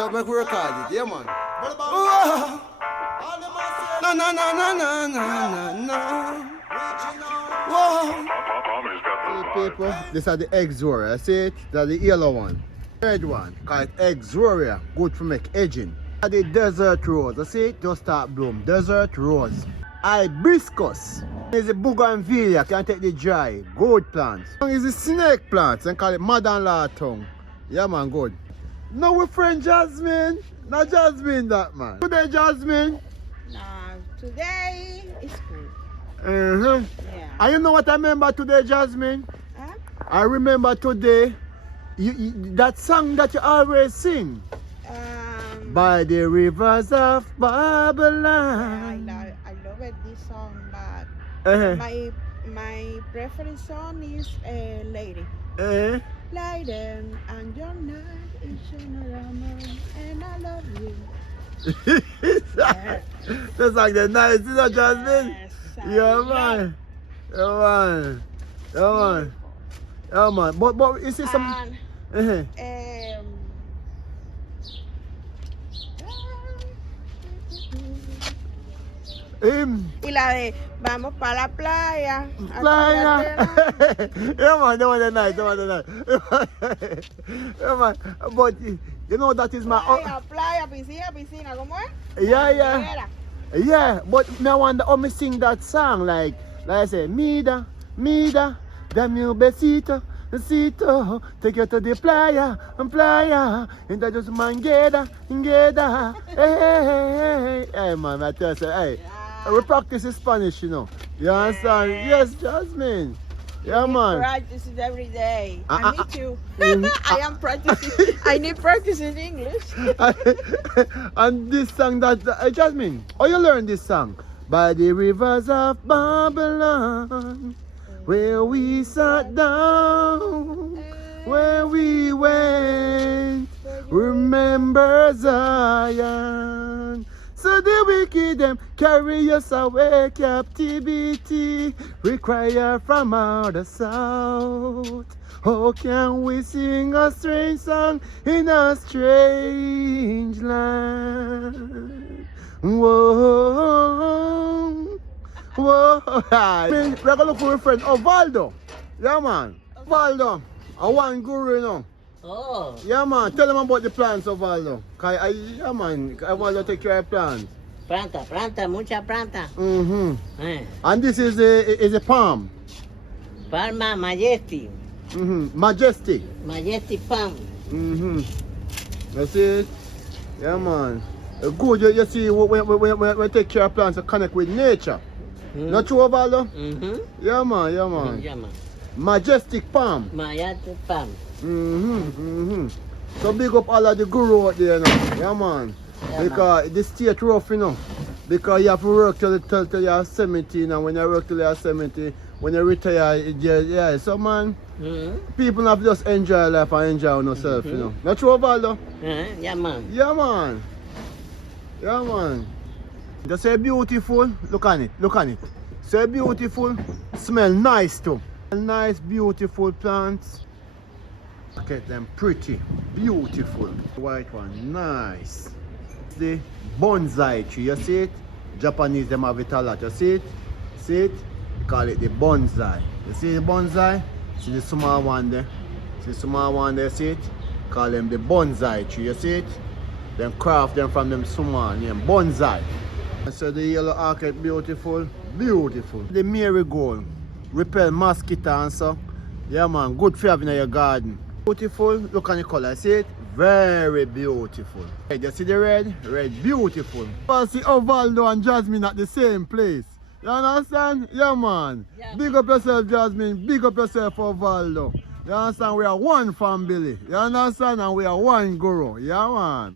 So make we record it, yeah man. Oh, no, no, no, no, no, no, no, no. Whoa. See people, these are the Exoria, see it? That's the yellow one. Red one, called Exoria, good for make edging. The desert rose, I see it? Just start bloom. Desert rose. Hibiscus is a bougainvillea, can take the dry. Good plants. Is the snake plants and call it mother-in-law tongue. Yeah man, good. Now we friend Jasmine. Not Jasmine that man. Today Jasmine. Nah, today is good. Yeah. And you know what I remember today, Jasmine? Huh? I remember today that song that you always sing. By the rivers of Babylon. I love it, this song, but my preference song is Lady. Lady, and your night is shining, and I love you. Yes. That's like the night, you know, Jasmine? Yes, Yeah, man. Yeah, man. Yeah, man. Yeah, man. But you see some... Y la de vamos para la playa. Playa. Yeah, man, that was the night, that was the night. Yeah, man. But you know that is my... Playa, piscina, piscina, ¿cómo es? Yeah. Yeah, but me wonder how me sing that song, like I say, Mida, dame un besito, besito, take you to the playa, and that just manguera, hey, man, I tell you, hey, we practice in Spanish, you know, you understand? Yes, Jasmine. Yeah, man. Practice it every day. I need to. I am practicing. I need practice in English. And this song that Jasmine, how you learn this song? By the rivers of Babylon, where we sat down, where we went, remember Zion. So the wicked them carry us away captivity, require from out the south. How can we sing a strange song in a strange land? Whoa, whoa. We're gonna look for a friend, Ovaldo. Yeah man, Ovaldo. I want guru, you know. Oh. Yeah man, tell them about the plants, Ovaldo. Yeah man, I want to take care of plants. Planta, mucha planta. And this is a palm. Palma Majestic. Majestic. Majestic palm. That's it. Yeah man. Good, you see when we take care of plants, you connect with nature. Not true, Ovaldo? Yeah man. Yeah, man. Majestic palm. Majestic palm. So big up all of the guru out there, you know. Yeah man. Yeah, because the state rough, you know. Because you have to work till you're 70, and when you work till you're 70, when you retire, yeah. So man, people have to just enjoy life and enjoy themselves, you know. Not true, Ovaldo? Yeah man. Yeah man. Yeah man. Just say beautiful, look on it. Say beautiful, smell nice too. Nice, beautiful plants. Look at them, pretty, beautiful. White one, nice. The bonsai tree, you see it? Japanese them have it a lot, you see it? See it? We call it the bonsai. You see the bonsai? See the small one there? See the small one there, see it? Call them the bonsai tree, you see it? Then craft them from them small name, bonsai. So the yellow orchid, beautiful. The marigold, repel mosquito and so. Yeah man, good for having in your garden. Beautiful, look at the color, see it? Very beautiful. Hey, you see the red? Red, beautiful. You see Ovaldo and Jasmine at the same place. You understand? Yeah man. Yeah. Big up yourself, Jasmine. Big up yourself, Ovaldo. You understand? We are one family. You understand? And we are one guru. Yeah man.